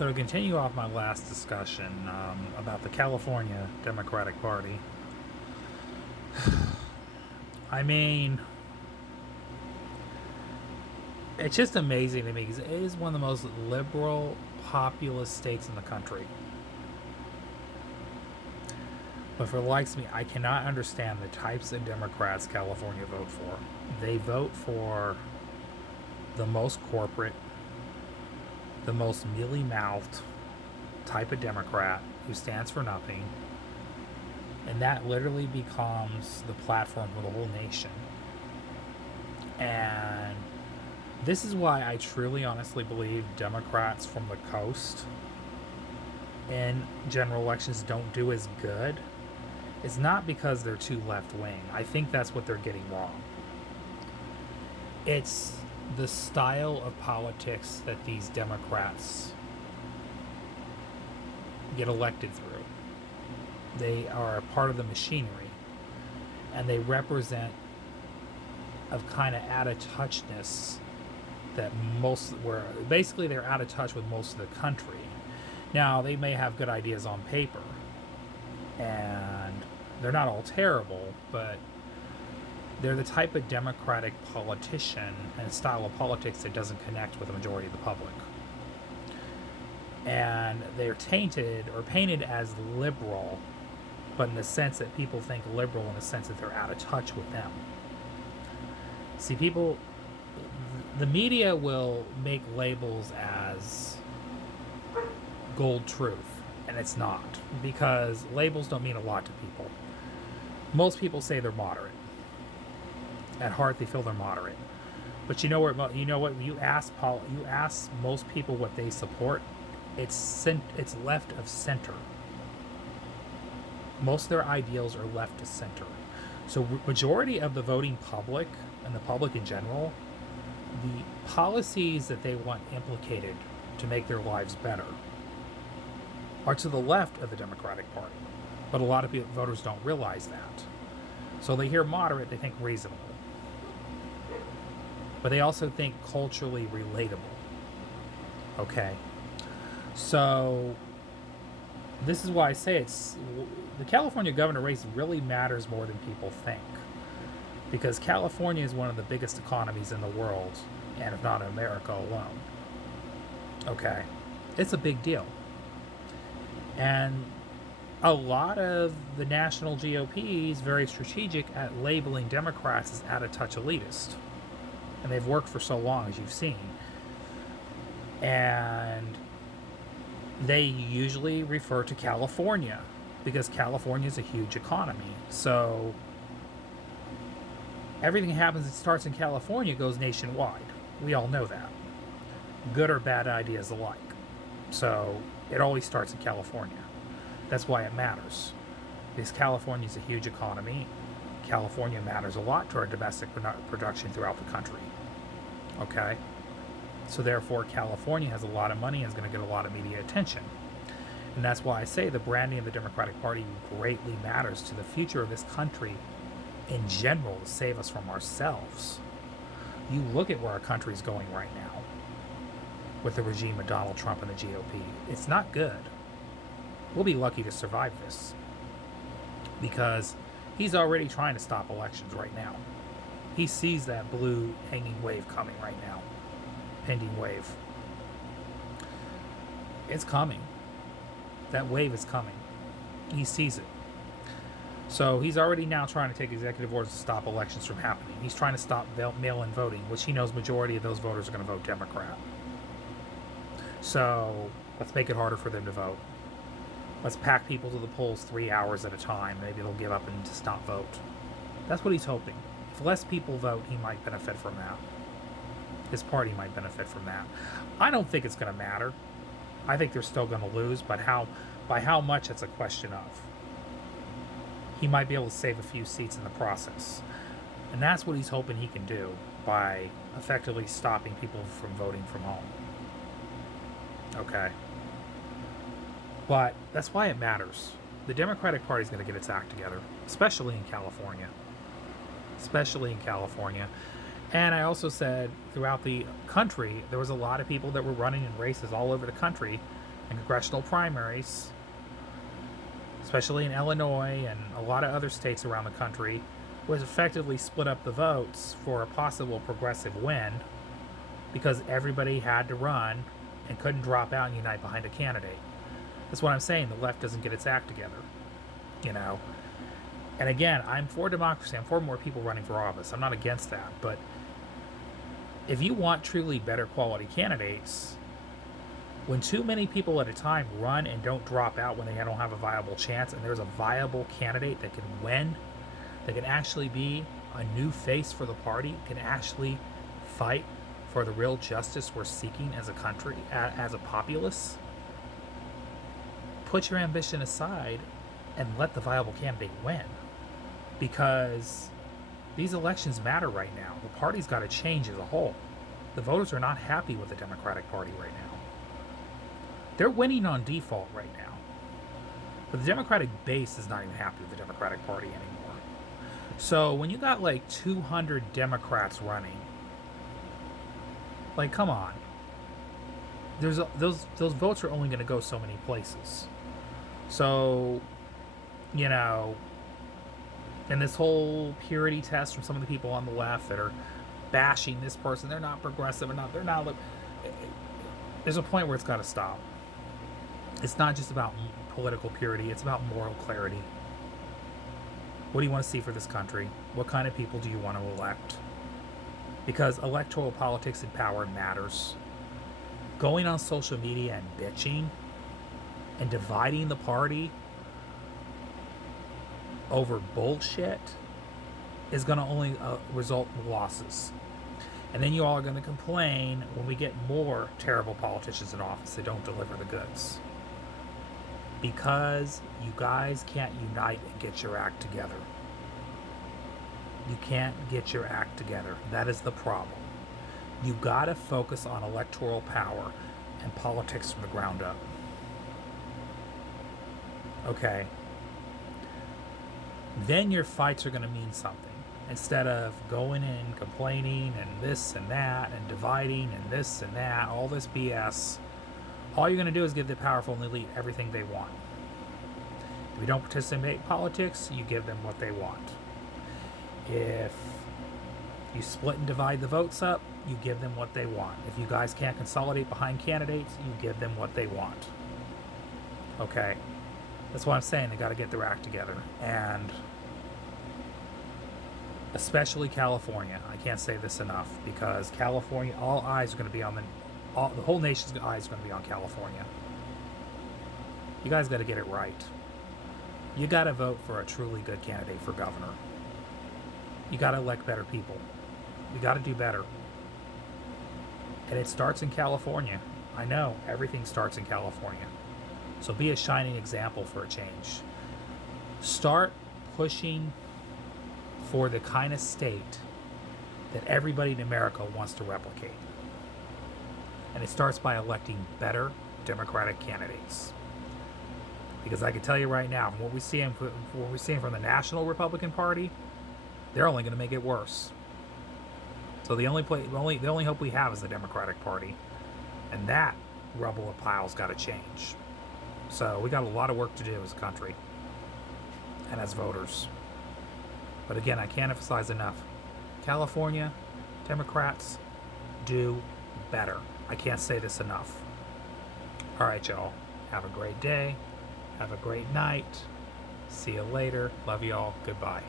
So to continue off my last discussion about the California Democratic Party, I mean, it's just amazing to me because it is one of the most liberal, populous states in the country. But for the likes of me, I cannot understand the types of Democrats California vote for. They vote for the most corporate, the most mealy mouthed type of Democrat who stands for nothing, and that literally becomes the platform for the whole nation. And this is why I truly, honestly believe Democrats from the coast in general elections don't do as good. It's not because they're too left wing. I think that's what they're getting wrong. It's the style of politics that these Democrats get elected through. They are a part of the machinery, and they represent a kind of out of touchness that most where basically they're out of touch with most of the country. Now they may have good ideas on paper, and they're not all terrible, but they're the type of democratic politician and style of politics that doesn't connect with the majority of the public. And they're tainted or painted as liberal, but in the sense that people think liberal in the sense that they're out of touch with them. See, the media will make labels as gold truth, and it's not, because labels don't mean a lot to people. Most people say they're moderate. At heart, they feel they're moderate. But you know what? You ask most people what they support. It's left of center. Most of their ideals are left to center. So majority of the voting public and the public in general, the policies that they want implicated to make their lives better are to the left of the Democratic Party. But a lot of voters don't realize that. So they hear moderate, they think reasonable. But they also think culturally relatable. Okay? So this is why I say the California governor race really matters more than people think. Because California is one of the biggest economies in the world, and if not in America alone. Okay? It's a big deal. And a lot of the national GOP is very strategic at labeling Democrats as out-of-touch elitist. And they've worked for so long, as you've seen. And they usually refer to California because California is a huge economy. So everything happens that starts in California goes nationwide. We all know that. Good or bad ideas alike. So it always starts in California. That's why it matters. Because California is a huge economy. California matters a lot to our domestic production throughout the country. Okay? So therefore, California has a lot of money and is going to get a lot of media attention. And that's why I say the branding of the Democratic Party greatly matters to the future of this country in general to save us from ourselves. You look at where our country is going right now with the regime of Donald Trump and the GOP. It's not good. We'll be lucky to survive this because he's already trying to stop elections right now. He sees that blue hanging wave coming right now. Pending wave. It's coming. That wave is coming. He sees it. So he's already now trying to take executive orders to stop elections from happening. He's trying to stop mail-in voting, which he knows majority of those voters are going to vote Democrat. So let's make it harder for them to vote. Let's pack people to the polls 3 hours at a time. Maybe they'll give up and just not vote. That's what he's hoping. If less people vote, he might benefit from that. His party might benefit from that. I don't think it's going to matter. I think they're still going to lose, but by how much, it's a question of. He might be able to save a few seats in the process. And that's what he's hoping he can do by effectively stopping people from voting from home. Okay? But that's why it matters. The Democratic Party is going to get its act together, especially in California. Especially in California. And I also said throughout the country, there was a lot of people that were running in races all over the country and congressional primaries, especially in Illinois and a lot of other states around the country, was effectively split up the votes for a possible progressive win because everybody had to run and couldn't drop out and unite behind a candidate. That's what I'm saying. The left doesn't get its act together, you know. And again, I'm for democracy. I'm for more people running for office. I'm not against that. But if you want truly better quality candidates, when too many people at a time run and don't drop out when they don't have a viable chance, and there's a viable candidate that can win, that can actually be a new face for the party, can actually fight for the real justice we're seeking as a country, as a populace, put your ambition aside and let the viable candidate win. Because these elections matter right now. The party's got to change as a whole. The voters are not happy with the Democratic Party right now. They're winning on default right now. But the Democratic base is not even happy with the Democratic Party anymore. So when you got like 200 Democrats running, like, come on. Those votes are only going to go so many places. So, you know, and this whole purity test from some of the people on the left that are bashing this person, they're not progressive, they're not. There's a point where it's got to stop. It's not just about political purity, it's about moral clarity. What do you want to see for this country? What kind of people do you want to elect? Because electoral politics and power matters. Going on social media and bitching and dividing the party over bullshit is going to only result in losses. And then you all are going to complain when we get more terrible politicians in office that don't deliver the goods. Because you guys can't unite and get your act together. You can't get your act together. That is the problem. You gotta focus on electoral power and politics from the ground up. Okay. Then your fights are gonna mean something. Instead of going in, complaining, and this and that, and dividing, and this and that, all this BS, all you're gonna do is give the powerful and elite everything they want. If you don't participate in politics, you give them what they want. If you split and divide the votes up, you give them what they want. If you guys can't consolidate behind candidates, you give them what they want. Okay? That's why I'm saying they got to get their act together. And especially California. I can't say this enough, because California, all eyes are going to be on the whole nation's eyes are going to be on California. You guys got to get it right. You got to vote for a truly good candidate for governor. You got to elect better people. You got to do better. And it starts in California. I know, everything starts in California. So be a shining example for a change. Start pushing for the kind of state that everybody in America wants to replicate. And it starts by electing better Democratic candidates. Because I can tell you right now, from what we're seeing from the National Republican Party, they're only going to make it worse. So the only hope we have is the Democratic Party, and that rubble of pile's got to change. So we got a lot of work to do as a country and as voters. But again, I can't emphasize enough: California Democrats, do better. I can't say this enough. All right, y'all. Have a great day. Have a great night. See you later. Love y'all. Goodbye.